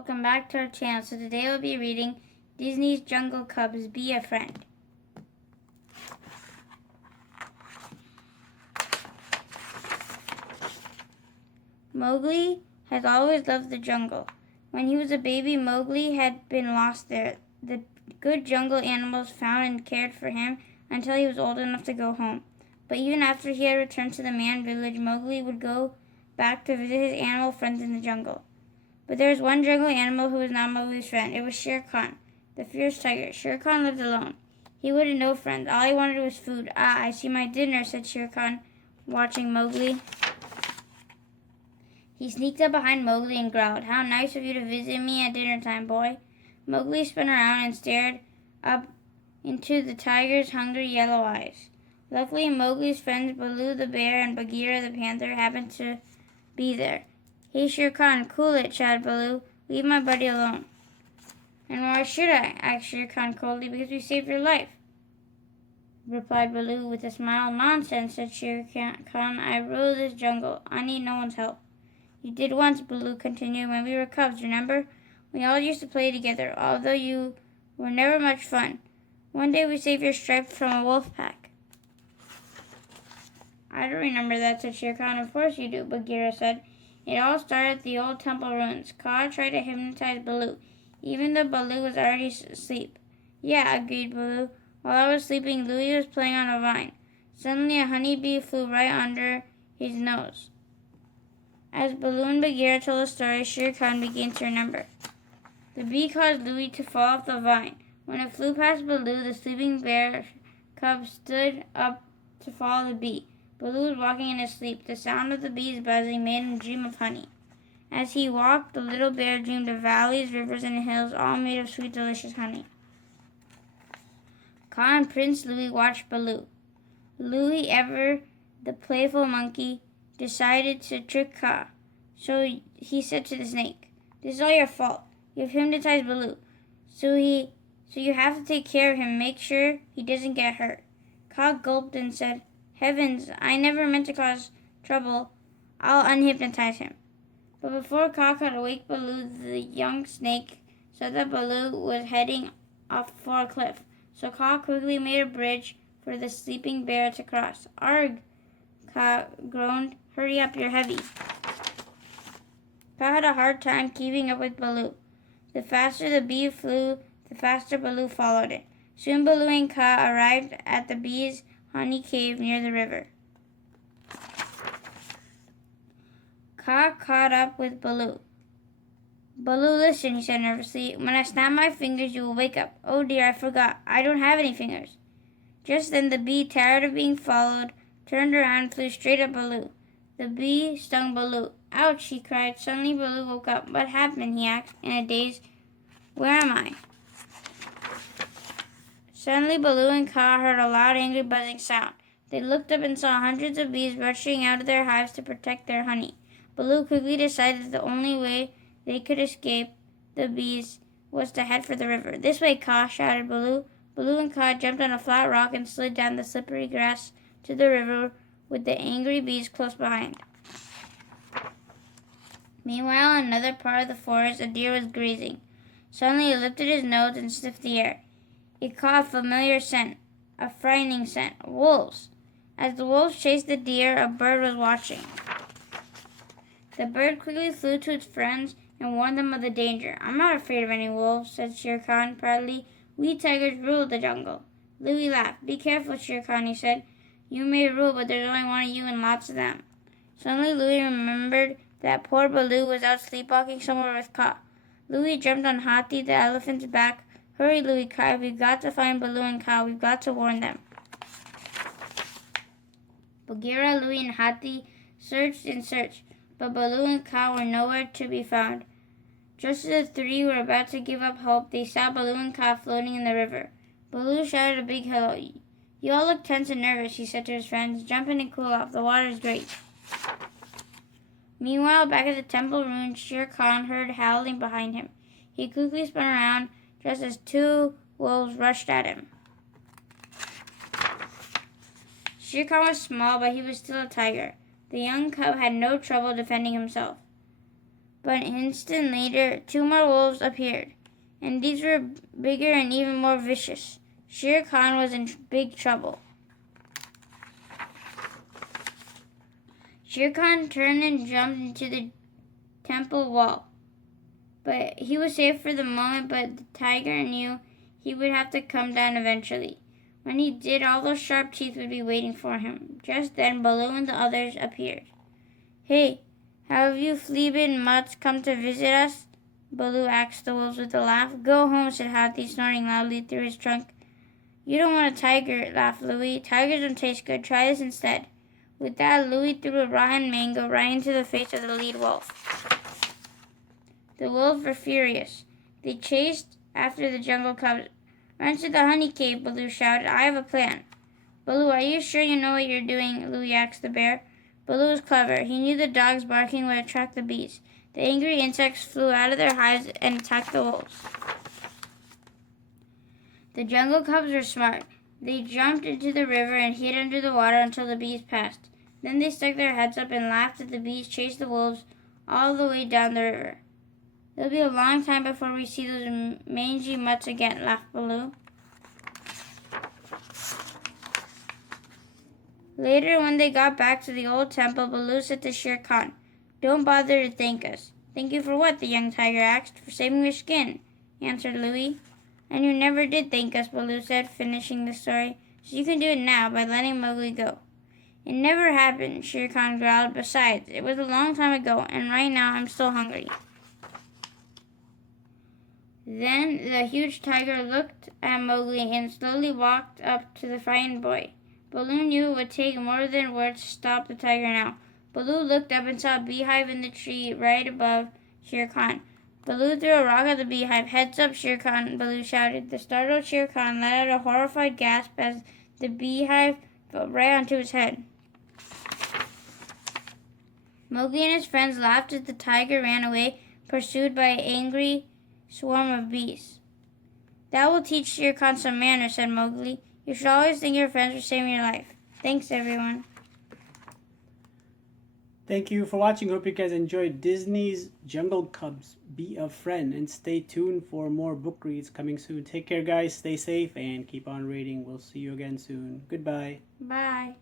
Welcome back to our channel. So today we'll be reading Disney's Jungle Cubs, Be a Friend. Mowgli has always loved the jungle. When he was a baby, Mowgli had been lost there. The good jungle animals found and cared for him until he was old enough to go home. But even after he had returned to the man village, Mowgli would go back to visit his animal friends in the jungle. But there was one jungle animal who was not Mowgli's friend. It was Shere Khan, the fierce tiger. Shere Khan lived alone. He wanted no friends. All he wanted was food. "Ah, I see my dinner," said Shere Khan, watching Mowgli. He sneaked up behind Mowgli and growled, "How nice of you to visit me at dinner time, boy." Mowgli spun around and stared up into the tiger's hungry yellow eyes. Luckily, Mowgli's friends Baloo the bear and Bagheera the panther happened to be there. "Hey, Shere Khan, cool it," shouted Baloo. "Leave my buddy alone." "And why should I?" asked Shere Khan coldly. "Because we saved your life," replied Baloo with a smile. "Nonsense," said Shere Khan. "I rule this jungle. I need no one's help." "You did once," Baloo continued, "when we were cubs, remember? We all used to play together, although you were never much fun. One day we saved your stripes from a wolf pack." "I don't remember that," said Shere Khan. "Of course you do," Bagheera said. "It all started at the old temple ruins. Kaa tried to hypnotize Baloo, even though Baloo was already asleep." "Yeah," agreed Baloo. "While I was sleeping, Louie was playing on a vine. Suddenly a honeybee flew right under his nose." As Baloo and Bagheera told the story, Shere Khan began to remember. The bee caused Louie to fall off the vine. When it flew past Baloo, the sleeping bear cub stood up to follow the bee. Baloo was walking in his sleep. The sound of the bees buzzing made him dream of honey. As he walked, the little bear dreamed of valleys, rivers, and hills, all made of sweet, delicious honey. Kaa and Prince Louie watched Baloo. Louie, ever the playful monkey, decided to trick Kaa. So he said to the snake, "This is all your fault. You've hypnotized Baloo. So you have to take care of him, make sure he doesn't get hurt." Kaa gulped and said, "Heavens, I never meant to cause trouble. I'll unhypnotize him." But before Kaa could wake Baloo, the young snake said that Baloo was heading off for a cliff. So Kaa quickly made a bridge for the sleeping bear to cross. "Arg!" Kaa groaned. "Hurry up, you're heavy." Kaa had a hard time keeping up with Baloo. The faster the bee flew, the faster Baloo followed it. Soon Baloo and Kaa arrived at the bee's honey cave near the river. Kaa caught up with Baloo. "Baloo, listen," he said nervously. "When I snap my fingers, you will wake up." "Oh dear, I forgot. I don't have any fingers." Just then the bee, tired of being followed, turned around and flew straight at Baloo. The bee stung Baloo. "Ouch!" he cried. Suddenly Baloo woke up. "What happened?" he asked in a daze. "Where am I?" Suddenly Baloo and Kaa heard a loud, angry, buzzing sound. They looked up and saw hundreds of bees rushing out of their hives to protect their honey. Baloo quickly decided that the only way they could escape the bees was to head for the river. "This way, Kaa!" shouted Baloo. Baloo and Kaa jumped on a flat rock and slid down the slippery grass to the river with the angry bees close behind. Meanwhile, in another part of the forest, a deer was grazing. Suddenly it lifted his nose and sniffed the air. It caught a familiar scent, a frightening scent. Wolves! As the wolves chased the deer, a bird was watching. The bird quickly flew to its friends and warned them of the danger. "I'm not afraid of any wolves," said Shere Khan proudly. "We tigers rule the jungle." Louie laughed. "Be careful, Shere Khan," he said. "You may rule, but there's only one of you and lots of them." Suddenly Louie remembered that poor Baloo was out sleepwalking somewhere with Kaa. Louie jumped on Hathi, the elephant's back. "Hurry," Louie cried. "We've got to find Baloo and Kaa. We've got to warn them." Bagheera, Louie, and Hathi searched and searched, but Baloo and Kaa were nowhere to be found. Just as the three were about to give up hope, they saw Baloo and Kaa floating in the river. Baloo shouted a big hello. "You all look tense and nervous," he said to his friends. "Jump in and cool off. The water's great." Meanwhile, back at the temple ruins, Shere Khan heard howling behind him. He quickly spun around just as two wolves rushed at him. Shere Khan was small, but he was still a tiger. The young cub had no trouble defending himself. But an instant later, 2 more wolves appeared, and these were bigger and even more vicious. Shere Khan was in big trouble. Shere Khan turned and jumped into the temple wall. But he was safe for the moment, but the tiger knew he would have to come down eventually. When he did, all those sharp teeth would be waiting for him. Just then, Baloo and the others appeared. "Hey, have you flea-bitten mutts come to visit us?" Baloo asked the wolves with a laugh. "Go home," said Hathi, snoring loudly through his trunk. "You don't want a tiger," laughed Louie. "Tigers don't taste good. Try this instead." With that, Louie threw a rotten mango right into the face of the lead wolf. The wolves were furious. They chased after the jungle cubs. "Run to the honey cave," Baloo shouted. "I have a plan." "Baloo, are you sure you know what you're doing?" Louie asked the bear. Baloo was clever. He knew the dogs barking would attract the bees. The angry insects flew out of their hives and attacked the wolves. The jungle cubs were smart. They jumped into the river and hid under the water until the bees passed. Then they stuck their heads up and laughed as the bees chased the wolves all the way down the river. "It'll be a long time before we see those mangy mutts again," laughed Baloo. Later, when they got back to the old temple, Baloo said to Shere Khan, "Don't bother to thank us." "Thank you for what?" the young tiger asked. "For saving your skin," answered Louie. "And you never did thank us," Baloo said, finishing the story. "So you can do it now by letting Mowgli go." "It never happened," Shere Khan growled. "Besides, it was a long time ago, and right now I'm still hungry." Then the huge tiger looked at Mowgli and slowly walked up to the frightened boy. Baloo knew it would take more than words to stop the tiger now. Baloo looked up and saw a beehive in the tree right above Shere Khan. Baloo threw a rock at the beehive. "Heads up, Shere Khan!" Baloo shouted. The startled Shere Khan let out a horrified gasp as the beehive fell right onto his head. Mowgli and his friends laughed as the tiger ran away, pursued by an angry swarm of bees. "That will teach Shere Khan some manners," said Mowgli. "You should always thank your friends for saving your life." Thanks, everyone. Thank you for watching. Hope you guys enjoyed Disney's Jungle Cubs. Be a friend and stay tuned for more book reads coming soon. Take care, guys. Stay safe and keep on reading. We'll see you again soon. Goodbye. Bye.